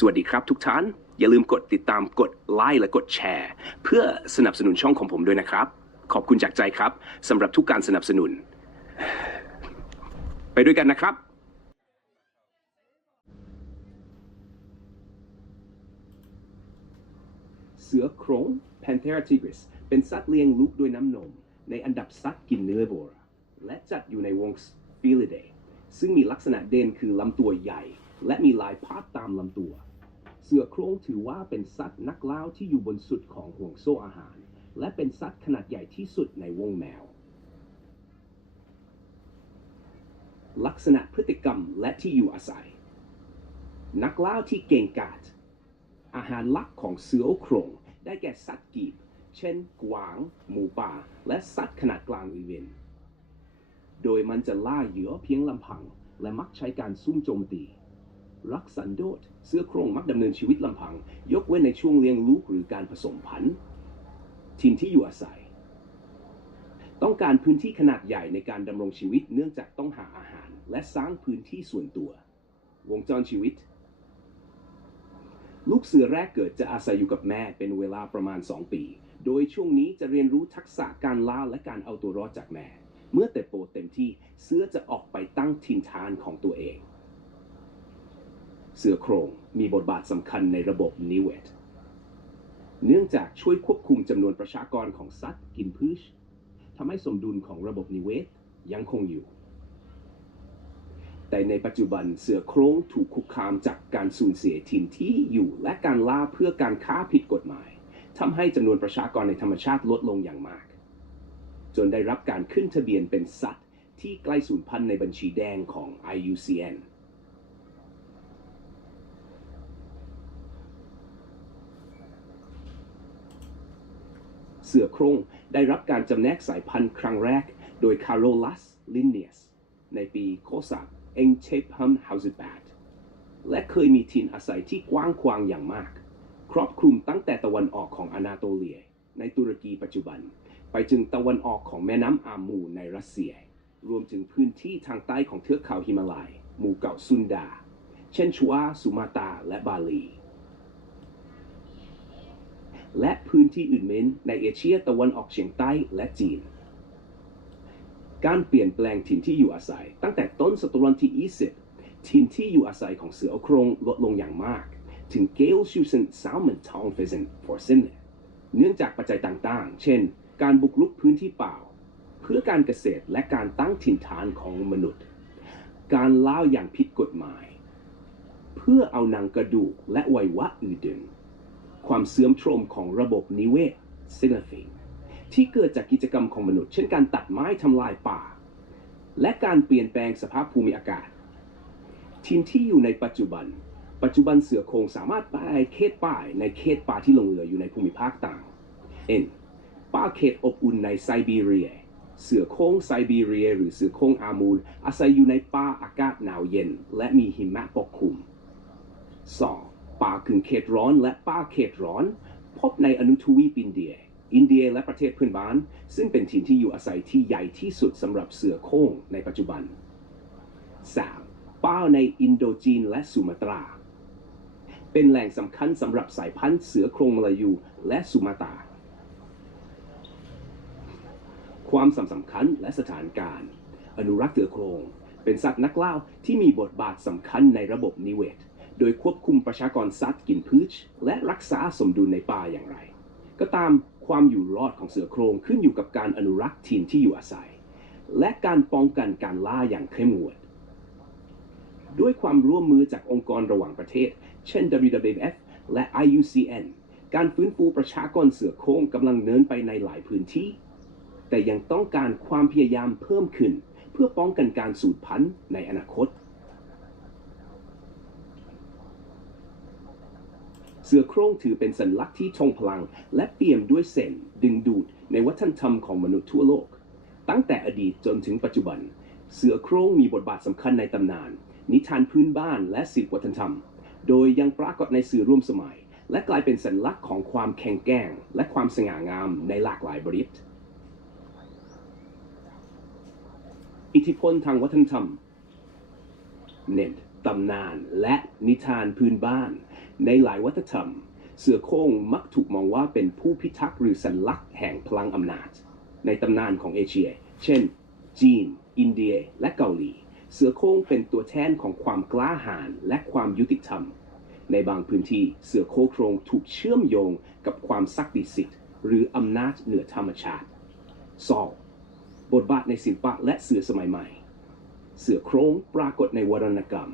สวัสดีครับทุกท่าน อย่าลืมกดติดตามกดไลค์และกดแชร์ เพื่อสนับสนุนช่องของผมด้วยนะครับ ขอบคุณจากใจครับสำหรับทุกการสนับสนุน ไปด้วยกันนะครับ เสือโครง Panthera tigris เป็นสัตว์เลี้ยงลูกด้วยน้ำนม ในอันดับสัตว์กินเนื้อบราและจัดอยู่ในวง Felidae ซึ่งมีลักษณะเด่นคือลำตัวใหญ่ และมีลายพาดตามลำตัว เสือโคร่งถือว่าเป็นสัตว์นักล่าที่อยู่บนสุดของห่วงโซ่อาหาร และเป็นสัตว์ขนาดใหญ่ที่สุดในวงแมว ลักษณะพฤติกรรมและที่อยู่อาศัย นักล่าที่เก่งกาจอาหารหลักของเสือโคร่งได้แก่สัตว์กีบ เช่น กวาง หมูป่า และสัตว์ขนาดกลางอื่นโดยมันจะล่าเหยื่อเพียงลำพัง และมักใช้การซุ่มโจมตี รักสันโดษเสื้อโครงมักดำเนินชีวิตลำพัง ยกเว้นในช่วงเลี้ยงลูกหรือการผสมพันธุ์ถิ่นที่อยู่อาศัย ต้องการพื้นที่ขนาดใหญ่ในการดำรงชีวิตเนื่องจากต้องหาอาหาร และสร้างพื้นที่ส่วนตัว วงจรชีวิต ลูกเสือแรกเกิดจะอาศัยอยู่กับแม่เป็นเวลาประมาณ 2 ปี โดยช่วงนี้จะเรียนรู้ทักษะการล่าและการเอาตัวรอดจากแม่ เมื่อเติบโตเต็มที่เสือจะออกไปตั้งถิ่นฐานของตัวเอง เสือโครงมีบทบาทสำคัญในระบบนิเวศ เนื่องจากช่วยควบคุมจำนวนประชากรของสัตว์กินพืชทำให้สมดุลของระบบนิเวศยังคงอยู่ แต่ในปัจจุบันเสือโครงถูกคุกคามจากการสูญเสียถิ่นที่อยู่และการล่าเพื่อการค้าผิดกฎหมายทำให้จำนวนประชากรในธรรมชาติลดลงอย่างมาก จนได้รับการขึ้นทะเบียนเป็นสัตว์ที่ใกล้สูญพันธุ์ในบัญชีแดงของ IUCN เสือโคร่งได้รับการจำแนกสายพันธุ์ครั้งแรก โดย Carolus linnaeus ในปีโคศักเองเชพัมฮาวส์แบดและเคยมีถิ่นอาศัยที่กว้างขวางอย่างมาก ครอบคลุมตั้งแต่ตะวันออกของอนาโตเลีย ในตุรกีปัจจุบัน ไปจึงตะวันออกของแม่น้ำอามูในรัสเซีย รวมถึงพื้นที่ทางใต้ของเทือกเขาฮิมาลัยหมู่เกาะซุนดา เช่นชัวสุมาตาและบาลี และพื้นที่อื่นเม้นในเอเชียตะวันออกเฉียงใต้และจีน การเปลี่ยนแปลงถิ่นที่อยู่อาศัย ตั้งแต่ต้นศตวรรษที่ 20 ถิ่นที่อยู่อาศัยของเสือโครงลดลงอย่างมาก ถึงเกลชูเซนซาวมันทองเฟเซนฟอร์เซนเนื่องจากปัจจัยต่างๆ เช่น การบุกรุกพื้นที่เปล่า เพื่อการเกษตรและการตั้งถิ่นฐานของมนุษย์ การล่าอย่างผิดกฎหมาย เพื่อเอานังกระดูกและไวยวะอื่นๆ ความเสื่อมโทรมของระบบนิเวศซิลฟิงที่เกิดจากกิจกรรมของมนุษย์ เช่นการตัดไม้ทำลายป่า และการเปลี่ยนแปลงสภาพภูมิอากาศทีมที่อยู่ในปัจจุบัน ปัจจุบันเสือโครงสามารถไปเขตป่าในเขตป่าที่ลงเหลืออยู่ในภูมิภาคต่างเอ็นป่าเขตอบอุ่นในไซบีเรีย เสือโครงไซบีเรีย หรือเสือโครงอามูล อาศัยอยู่ในป่าอากาศหนาวเย็น และมีหิมะปกคลุม 2. ป่ากึ่งเขตร้อนและป่าเขตร้อน พบในอนุทวีปอินเดีย อินเดียและประเทศเพื่อนบ้าน ซึ่งเป็นถิ่นที่อยู่อาศัยที่ใหญ่ที่สุดสำหรับเสือโคร่งในปัจจุบัน 3. ป่าในอินโดจีนและสุมาตรา เป็นแหล่งสำคัญสำหรับสายพันธุ์เสือโครงมลายูและสุมาตราความสำคัญและสถานการณ์ อนุรักษ์เสือโครงเป็นสัตว์นักล่าที่มีบทบาทสำคัญในระบบนิเวศ โดยควบคุมประชากรสัตว์กินพืช และรักษาสมดุลในป่าอย่างไร ก็ตามความอยู่รอดของเสือโครงขึ้นอยู่กับการอนุรักษ์ถิ่นที่อยู่อาศัย และการป้องกันการล่าอย่างเข้มงวด ด้วยความร่วมมือจากองค์กรระหว่างประเทศ เช่น WWF และ IUCN การฟื้นฟูประชากรเสือโครงกำลังเนินไปในหลายพื้นที่ แต่ยังต้องการความพยายามเพิ่มขึ้น เพื่อป้องกันการสูญพันธุ์ในอนาคต เสือโคร่งถือเป็นสัญลักษณ์ที่ทรงพลัง และเปี่ยมด้วยเส้นดึงดูดในวัฒนธรรมของมนุษย์ทั่วโลก ตั้งแต่อดีตจนถึงปัจจุบัน เสือโคร่งมีบทบาทสำคัญในตำนาน นิทานพื้นบ้านและศิลปวัฒนธรรม โดยยังปรากฏในสื่อร่วมสมัย และกลายเป็นสัญลักษณ์ของความแข็งแกร่งและความสง่างามในหลากหลายบริบทอิทธิพลทางวัฒนธรรมเน้นตำนานและนิทานพื้นบ้าน ในหลายวัฒนธรรม เสือโคร่งมักถูกมองว่าเป็นผู้พิทักษ์หรือสัญลักษณ์แห่งพลังอำนาจ ในตำนานของเอเชีย เช่น จีน อินเดีย และเกาหลี เสือโคร่งเป็นตัวแทนของความกล้าหาญและความยุติธรรม ในบางพื้นที่เสือโคโครงถูกเชื่อมโยงกับความศักดิ์สิทธิ์หรืออำนาจเหนือธรรมชาติ 2. บทบาทในศิลปะและเสือสมัยใหม่ เสือโครงปรากฏในวรรณกรรม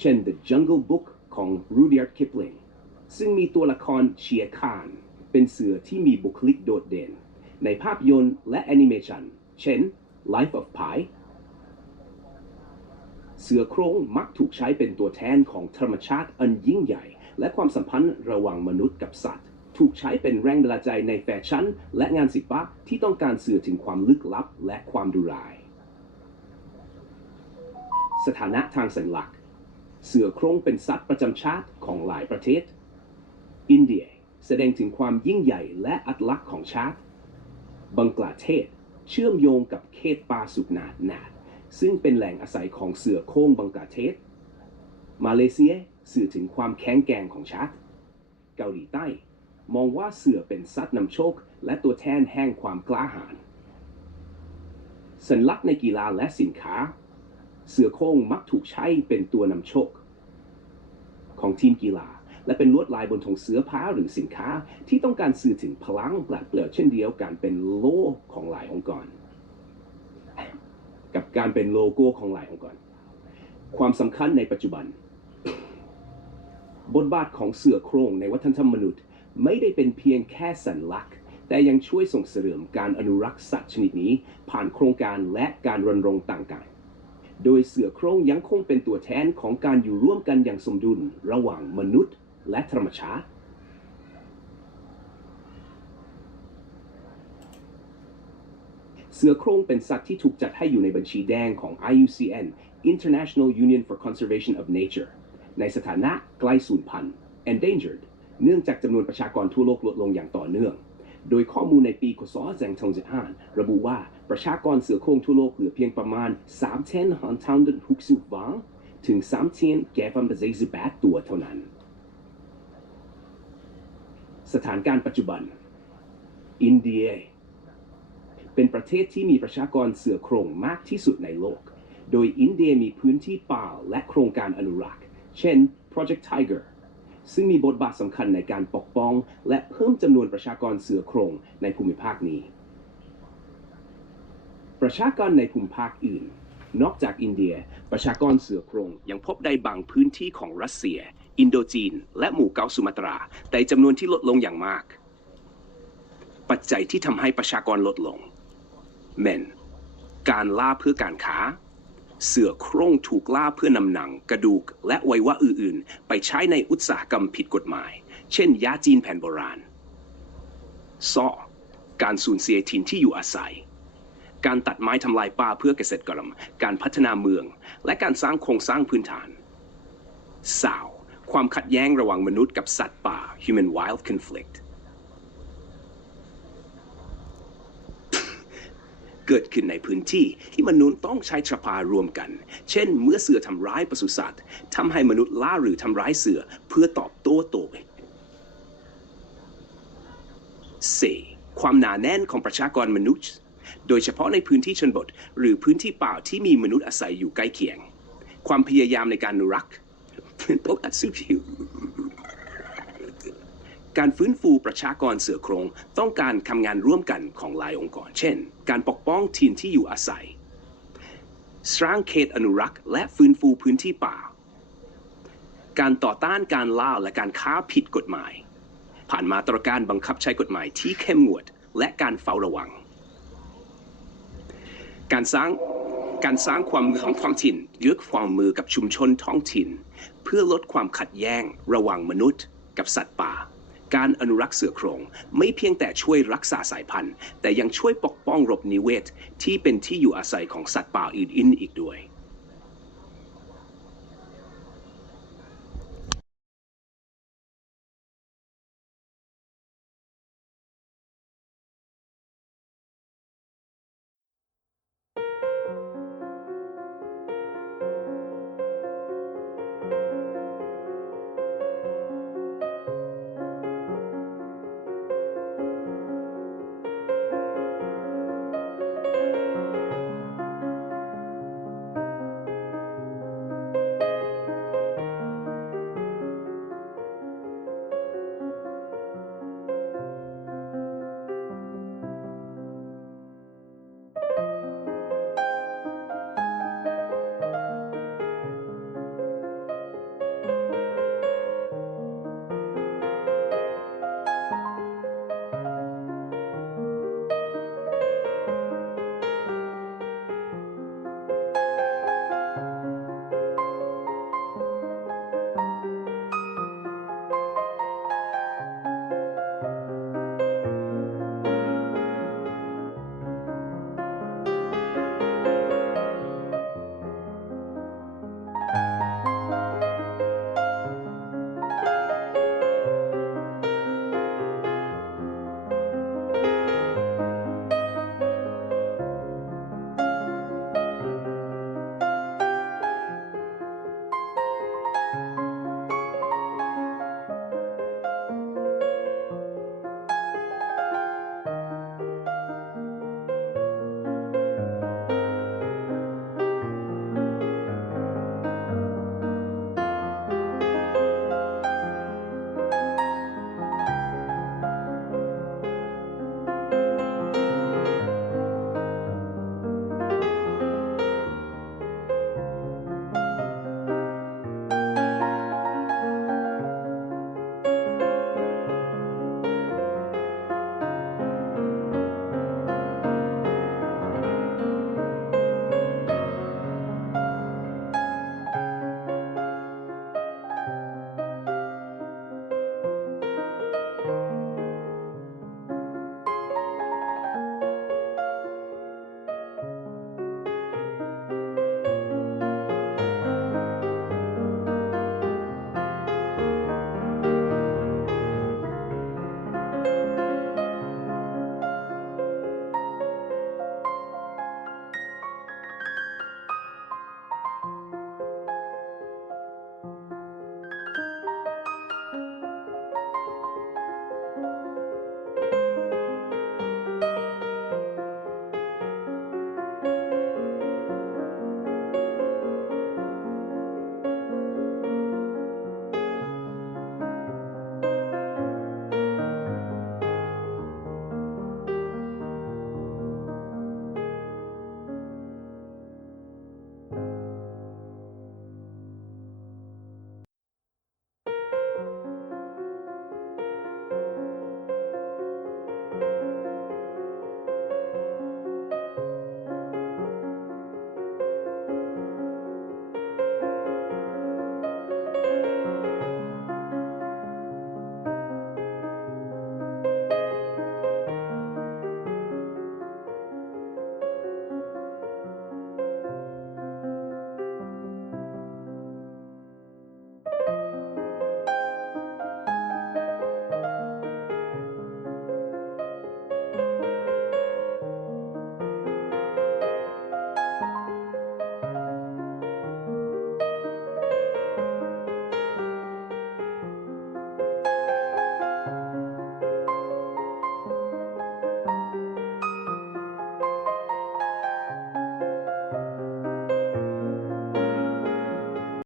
เช่น The Jungle Book ของ Rudyard Kipling ซึ่งมีตัวละครเชียร์คาน เป็นเสือที่มีบุคลิกโดดเด่น ในภาพยนตร์และแอนิเมชันเช่น Life of Pi เสือโครงมักถูกใช้เป็นตัวแทนของธรรมชาติอันยิ่งใหญ่ และความสัมพันธ์ระหว่างมนุษย์กับสัตว์ ถูกใช้เป็นแรงบันดาลใจในแฟชั่น และงานศิลปะที่ต้องการสื่อถึงความลึกลับและความดุร้าย สถานะทางสัญลักษณ์ เสือโคร่งเป็นสัตว์ประจำชาติของหลายประเทศ อินเดียแสดงถึงความยิ่งใหญ่และอัตลักษณ์ของชาติ บังกลาเทศเชื่อมโยงกับเขตปาสุกนาดนาดซึ่งเป็นแหล่งอาศัยของเสือโคร่งบังกลาเทศ มาเลเซียสื่อถึงความแข็งแกร่งของชาติ เกาหลีใต้ มองว่าเสือเป็นสัตว์นำโชค และตัวแทนแห่งความกล้าหาญสัญลักษณ์ในกีฬาและสินค้า เสือโคร่งมักถูกใช้เป็นตัวนำโชค ของทีมกีฬา และเป็นลวดลายบนธงเสือผ้าหรือสินค้าที่ต้องการสื่อถึงพลังปราดเปรื่องเช่นเดียวกันเป็นโลของหลายองค์กร กับการเป็นโลโก้ของหลายองค์กร ความสำคัญในปัจจุบัน บทบาทของเสือโคร่งในวัฒนธรรมมนุษย์ไม่ได้เป็นเพียงแค่สัญลักษณ์ แต่ยังช่วยส่งเสริมการอนุรักษ์สัตว์ชนิดนี้ ผ่านโครงการและการรณรงค์ต่างๆ โดยเสือโคร่งยังคงเป็นตัวแทนของการอยู่ร่วมกันอย่างสมดุลระหว่างมนุษย์และธรรมชาติ เสือโคร่งเป็นสัตว์ที่ถูกจัดให้อยู่ในบัญชีแดงของ IUCN International Union for Conservation of Nature ในสถานะใกล้สูญพันธุ์ endangered เนื่องจากจำนวนประชากรทั่วโลกลดลงอย่างต่อเนื่อง โดยข้อมูลในปีคศ2015ระบุว่าประชากรเสือโคร่งทั่วโลกเหลือเพียงประมาณ 3,560วางถึง 3,578ตัวเท่านั้น สถานการณ์ปัจจุบัน อินเดีย เป็นประเทศที่มีประชากรเสือโคร่งมากที่สุดในโลก โดยอินเดียมีพื้นที่ป่าและโครงการอนุรักษ์ เช่น Project Tiger ซึ่งมีบทบาทสำคัญในการปกป้อง และเพิ่มจำนวนประชากรเสือโคร่งในภูมิภาคนี้ ประชากรในภูมิภาคอื่น นอกจากอินเดีย ประชากรเสือโคร่งยังพบได้บางพื้นที่ของรัสเซีย อินโดจีน และหมู่เกาสุมาตรา แต่จำนวนที่ลดลงอย่างมาก ปัจจัยที่ทำให้ประชากรลดลงเมนการล่าเพื่อการค้า เสือโคร่งถูกล่าเพื่อนำหนัง กระดูกและวัยวะอื่นๆ ไปใช้ในอุตสาหกรรมผิดกฎหมาย เช่น ยาจีนแผ่นโบราณซอการสูญเสียถิ่นที่อยู่อาศัย การตัดไม้ทำลายป่าเพื่อเกษตรกรรม การพัฒนาเมือง และการสร้างโครงสร้างพื้นฐานสาวความขัดแย้งระหว่างมนุษย์กับสัตว์ป่า human wild conflict เกิดขึ้นในพื้นที่ที่มนุษย์ต้องใช้ตรพารวมกัน เช่น เมื่อเสือทำร้ายปศุสัตว์ทำให้มนุษย์ล่าหรือทำร้ายเสือเพื่อตอบโต้โต้เความหนาแน่นของประชากรมนุษย์ โดยเฉพาะในพื้นที่ชนบท หรือพื้นที่ป่าที่มีมนุษย์อาศัยอยู่ใกล้เคียง ความพยายามในการอนุรักษ์พวกอัศวิ การฟื้นฟูประชากรเสือโครงต้องการทำงานร่วมกันของหลายองค์กร เช่น การปกป้องถิ่นที่อยู่อาศัย สร้างเขตอนุรักษ์ และฟื้นฟูพื้นที่ป่า การต่อต้านการล่าและการค้าผิดกฎหมาย ผ่านมาตรการบังคับใช้กฎหมายที่เข้มงวด และการเฝ้าระวัง การสร้างการสร้างความมือของท้องถิ่นยือกความมือกับชุมชนท้องถิ่น เพื่อลดความขัดแย้งระหว่างมนุษย์ กับสัตว์ป่า การอนุรักษ์เสือโครงไม่เพียงแต่ช่วยรักษาสายพันธุ์ แต่ยังช่วยปกป้องระบบนิเวศ ที่เป็นที่อยู่อาศัยของสัตว์ป่าอื่นๆอีกด้วย